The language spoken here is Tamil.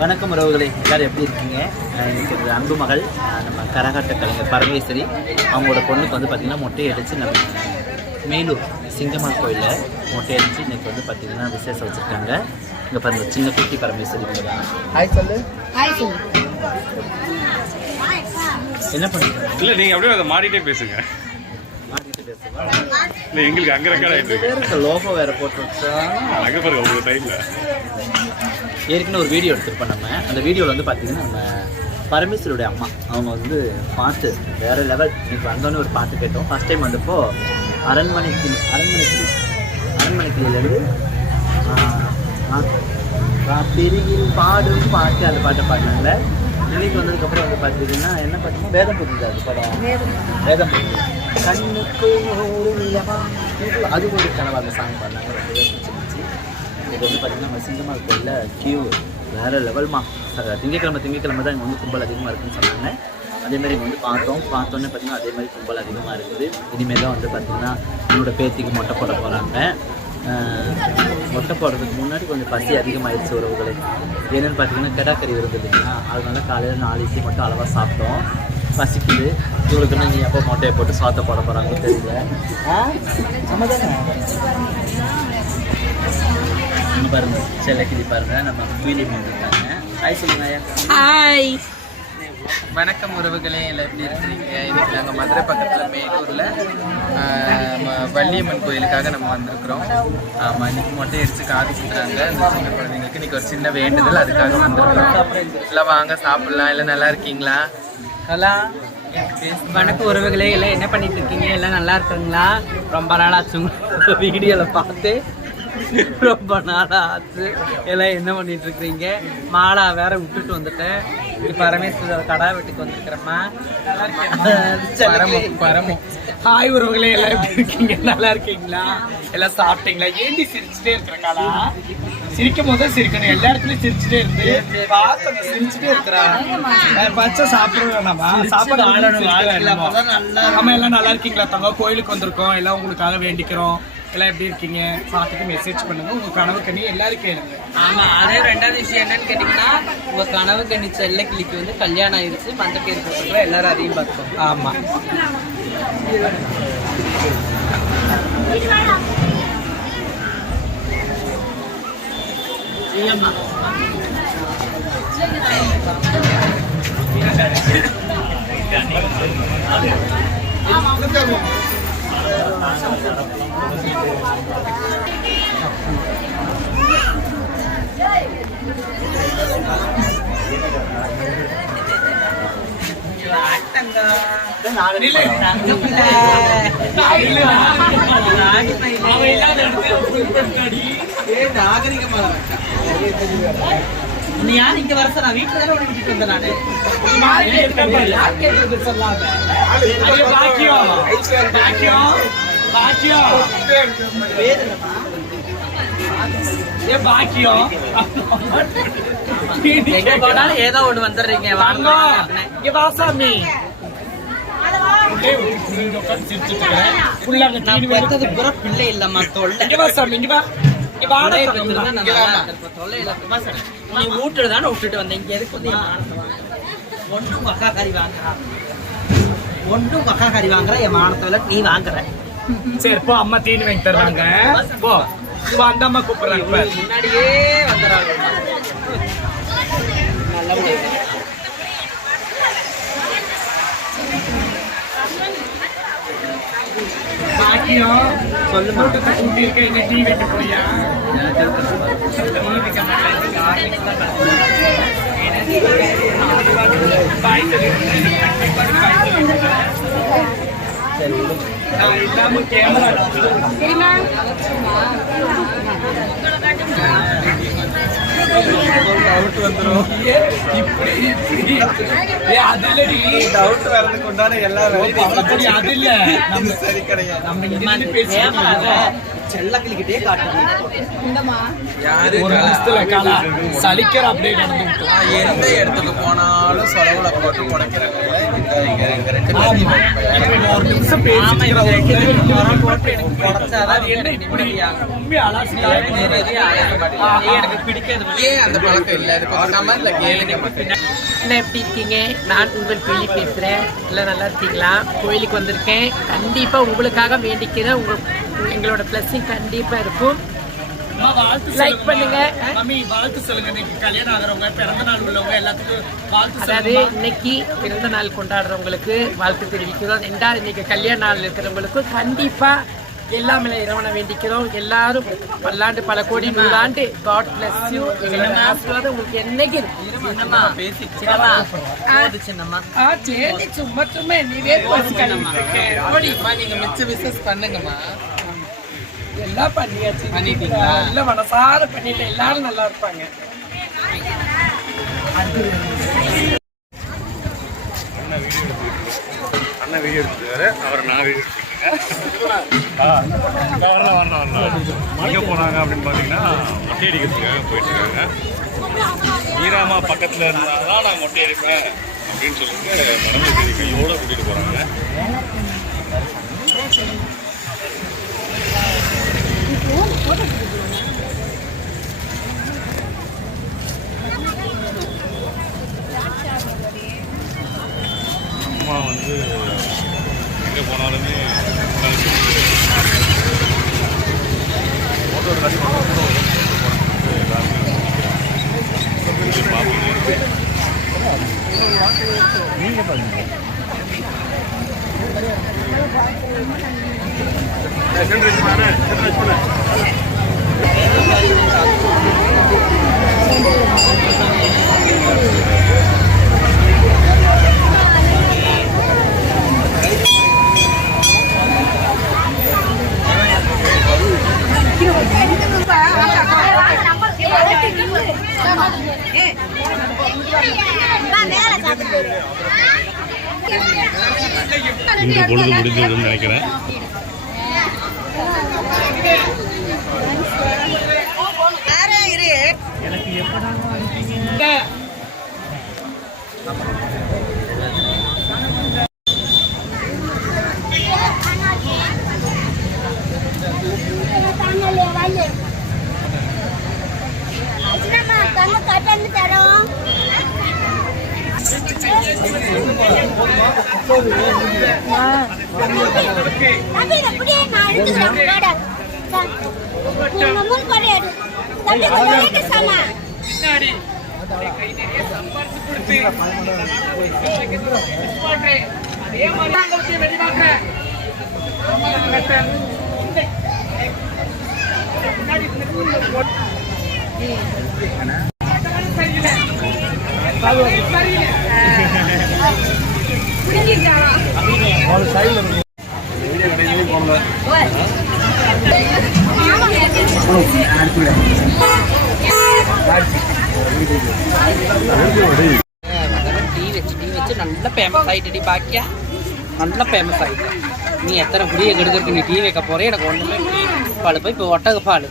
வணக்கம் உறவுகளே எல்லாரும் எப்படி இருக்கீங்க? ஒரு அன்பு மகள் நம்ம கரகாட்ட கலைஞர் பரமேஸ்வரி. அவங்களோட பொண்ணுக்கு வந்து பார்த்திங்கன்னா மொட்டை அடித்து நம்ம மேலூர் சிங்கம்மாள் கோயிலில் மொட்டை அடித்து இன்னைக்கு வந்து பார்த்திங்கன்னா விசேஷம் வச்சுருக்காங்க. இங்கே பாருங்க சின்ன குட்டி பரமேஸ்வரி. ஹாய் சொல்லு. ஹாய் சொல்லு. என்ன பண்ணுறீங்க இல்ல நீங்க அப்படியே அதை மாறிட்டே பேசுங்க. இல்ல எங்களுக்கு அங்க ரெக்கார்ட் இருக்கு. பேருக்கு லோகோ வேறு போட்டு வச்சா. அங்க பாருங்க உங்க டைம்ல ஏற்கனவே ஒரு வீடியோ எடுத்திருப்போம் நம்ம. அந்த வீடியோவில் வந்து பார்த்தீங்கன்னா நம்ம பரமேஸ்வருடைய அம்மா. அவங்க வந்து பாட்டு வேற லெவல் இன்னைக்கு வந்தோடனே ஒரு பாட்டு கேட்டோம். ஃபர்ஸ்ட் டைம் வந்தப்போ அரண்மனை கிளி அரண்மனை கிளி அரண்மனை கிளியிலேருந்து பெருகில் பாடும் பாட்டு அந்த பாட்டை பாடினாங்க. இன்னைக்கு வந்ததுக்கப்புறம் வந்து பார்த்தீங்கன்னா என்ன பார்த்தீங்கன்னா வேதம் புரிஞ்சு அது படம். வேதம் புரிஞ்சு கண்ணுக்கு அது ஒரு கனவு அந்த சாங் பாடினாங்க. ரொம்பவே பிடிச்சிருந்துச்சு இது வந்து பார்த்தீங்கன்னா நம்ம சிங்கமாக கோயிலில் கியூ வேறு லெவல்மா திங்கக்கிழமை திங்கக்கிழமை தான் இங்கே வந்து கும்பல் அதிகமாக இருக்குன்னு சொன்னாங்க. அதே மாதிரி இங்கே வந்து பார்த்தோம். பார்த்தோன்னே பார்த்தீங்கன்னா அதே மாதிரி கும்பல் அதிகமாக இருக்குது. இனிமேல் தான் வந்து பார்த்திங்கன்னா என்னோடய பேத்திக்கு மொட்டை போட போகிறாங்க மொட்டை போடுறதுக்கு முன்னாடி கொஞ்சம் பசி அதிகமாகிடுச்சு உறவுகளை என்னென்னு பார்த்தீங்கன்னா கெடாக்கறி இருந்தது இல்லைங்களா? அதனால காலையில் நாலு இட்லி மட்டும் அளவாக சாப்பிட்டோம். பசிக்குது. இவங்களுக்கு நீ எப்போ மொட்டையை போட்டு சாத்த போட போகிறாங்களோ தெரியல. ஆ நம்ம தானே? இங்க பாருங்க செல்லக்கிளி பாருங்க நம்ம வீலி இருக்காங்க. ஹாய் சொல்லுங்க ஹாய் வணக்கம் உறவுகளே எல்லாம் எப்படி இருக்கிறீங்க? இன்னைக்கு நாங்கள் மதுரை பக்கத்தில் மேலூரில் வள்ளியம்மன் கோயிலுக்காக நம்ம வந்திருக்கிறோம். ஆமாம் இன்னைக்கு மொட்டை அடித்து காது சுற்றுறாங்க இந்த சின்ன குழந்தைங்களுக்கு இன்னைக்கு ஒரு சின்ன வேண்டுதல் அதுக்காக வந்திருக்கிறோம். இல்லை வாங்க சாப்பிட்லாம். இல்லை நல்லா இருக்கீங்களா? நல்லா வணக்கம் உறவுகளே எல்லாம் என்ன பண்ணிட்டு இருக்கீங்க? எல்லாம் நல்லா இருக்குங்களா? ரொம்ப நாள் ஆச்சு வீடியோவில் பார்த்து. ரொம்ப நாளா ஆச்சு. எல்லாம் என்ன பண்ணிட்டு இருக்கீங்க மாலா வேற விட்டுட்டு வந்துட்டேன். இது பரமேஸ்வரர் கடா வெட்டுக்கு வந்திருக்கிறேம்மா. பரமம் பரமம் ஹாய் உறவுகளே எல்லாம் எப்படி இருக்கீங்க? நல்லா இருக்கீங்களா? எல்லாம் சாப்பிட்டீங்களா? ஏண்டி சிரிச்சுட்டே இருக்கிற சிரிக்கும் போது சிரிக்கணும். எல்லா இடத்துலயும் சிரிச்சுட்டே இருந்து பார்த்து சிரிச்சுட்டே இருக்கிறா. பச்சை சாப்பிட வேணாமா? சாப்பாடு ஆமா எல்லாம் நல்லா இருக்கீங்களா? தங்க கோயிலுக்கு வந்திருக்கோம். எல்லாம் உங்களுக்காக வேண்டிக்கிறோம். எல்லாம் எப்படி இருக்கீங்க? பார்த்துட்டு மெசேஜ் பண்ணுங்க. உங்க கனவு கண்ணி எல்லாரும் கேளுங்க ஆமா அதே ரெண்டாவது விஷயம் என்னன்னு கேட்டீங்கன்னா உங்க கனவு கண்ணி செல்ல கிளிக்கு வந்து கல்யாணம் ஆயிருச்சு. மஞ்சக்கேரி போட்டுருக்கோம் எல்லாரும் அதையும் பார்த்துக்கோங்க. ஆமா. Đến nào đến đi lên. Đến đi lên? đi lên. நீ யார் இங்க வர சார் வீட்டுல தானே உன்னை விட்டுட்டு வந்தேன் நானு. ஐயோ, பாக்கியம் பாக்கியம் பாக்கியம்? ஏ பாக்கியம் எங்க போனாலும் ஏதோ ஒண்ணு வந்துடுறீங்க. வாங்க இங்க சாமி நான் பெத்தது பூரா பிள்ளை இல்லம்மா தொல்லை. இங்க வா சாமி இங்க வா. இங்க நீ வீட்டுல தானே விட்டுட்டு வந்தேன் இங்க எதுக்கு வந்து உங்க அக்கா கறி வாங்குறா. ஒண்ணும் உங்க அக்கா கறி வாங்குற என் மானத்தை விட நீ வாங்குற. சரி போ அம்மா தீனி வாங்கி தர்றாங்க போ. போ அந்த அம்மா கூப்பிடுறாங்க. முன்னாடியே வந்துடுறாங்க. நல்லபடியா பாக்கியம் சொல்லு கூட்டத்தை கூட்டி இருக்க எங்க டீ வைக்க போறியா? இல்லாம கேமரா டவுட் வந்துடும் டவுட் வரதுக்கு உண்டான எல்லா அப்படி அது இல்ல நம்ம சரி கிடையாது. நம்ம இங்க பேசிட்டு செல்லக்கிளிக்கிட்டே காலா சலிக்கிற அப்படியே நடந்து எந்த இடத்துக்கு போனாலும் சொலவுல போட்டு நான் ஒரு நிமிஷம் எனக்கு பிடிக்காது? ஏன் அந்த பழக்கம் தெரியல அது கொஞ்சம் கமெண்ட்ல கேளுங்க மக்கள். எல்லாம் எப்படி இருக்கீங்க? நான் உங்கள் பிள்ளை பேசுகிறேன் எல்லாம் நல்லா இருக்கீங்களா? கோயிலுக்கு வந்திருக்கேன். கண்டிப்பாக உங்களுக்காக வேண்டிக்கிறேன் உங்கள் எங்களோட பிளஸ்ஸிங் கண்டிப்பாக இருக்கும். அம்மா, வாழ்த்து Like சொல்லுங்கம்மா. பண்ணுங்க. அதாவது இன்னைக்கு பிறந்த நாள் கொண்டாடுறவங்களுக்கு வாழ்த்து தெரிவிக்கிறோம். ரெண்டாவது இன்னைக்கு கல்யாண நாள் இருக்கிறவங்களுக்கும் கண்டிப்பாக எல்லாமே இறைவனை வேண்டிக்கிறோம். எல்லாரும் பல்லாண்டு பல கோடி நூறாண்டு காட் பிளஸ் யூ எங்களோட ஆசீர்வாதம் உங்களுக்கு என்னைக்கு சரி, சும்மா சும்மா நீவே நீங்க மிச்ச விசஸ் பண்ணுங்கம்மா. எல்லாம் பண்ணியாச்சு. பண்ணிட்டீங்களா? எல்லாம் மனசார பண்ணிட்டு எல்லாரும் நல்லா இருப்பாங்க. அண்ணன் வீடியோ எடுத்துருக்காரு அவர் நான் வீடியோ எடுத்துருக்கேன் வரல வரல வரல எங்கே போனாங்க அப்படின்னு பார்த்தீங்கன்னா மொட்டை அடிக்கிறதுக்காக போயிட்டு இருக்காங்க பக்கத்தில் இருந்தால் தான் நான் மொட்டை அடிப்பேன் அப்படின்னு சொல்லிட்டு மரபு தேதி கையோடு கூட்டிகிட்டு போகிறாங்க அம்மா வந்து எங்கே போனாலுமே ஃபோட்டோ எடுக்காட்டி ஃபோட்டோ எல்லாருமே பார்ப்பீங்க இன்று பொழுது முடிந்துவிடும் நினைக்கிறேன். தரோம் தம்பி அப்படியே நான் எடுத்துக்கிறேன் வாடா நீங்க முன் கொடையாடு தம்பி கொஞ்சம் லேட்டு சாமா பின்னாடி கை நிறைய சம்பாரிச்சு கொடுத்து அதே மாதிரி நாங்க வச்சு வெளிவாக்குறேன். முன்னாடி இந்த கூண்டுல போட்டு. சரியில்லை. சரியில்லை. டீ வச்சு டீ வச்சு நல்ல ஃபேமஸ் ஆயிட்டுடி பாக்கியா? நல்ல ஃபேமஸ் ஆகிட்டு நீ எத்தனை குடியை கெடுக்கிறதுக்கு நீ டீ வைக்க போறே? எனக்கு ஒண்ணுமே புரியல பால். போய் இப்போ ஒட்டக பால்.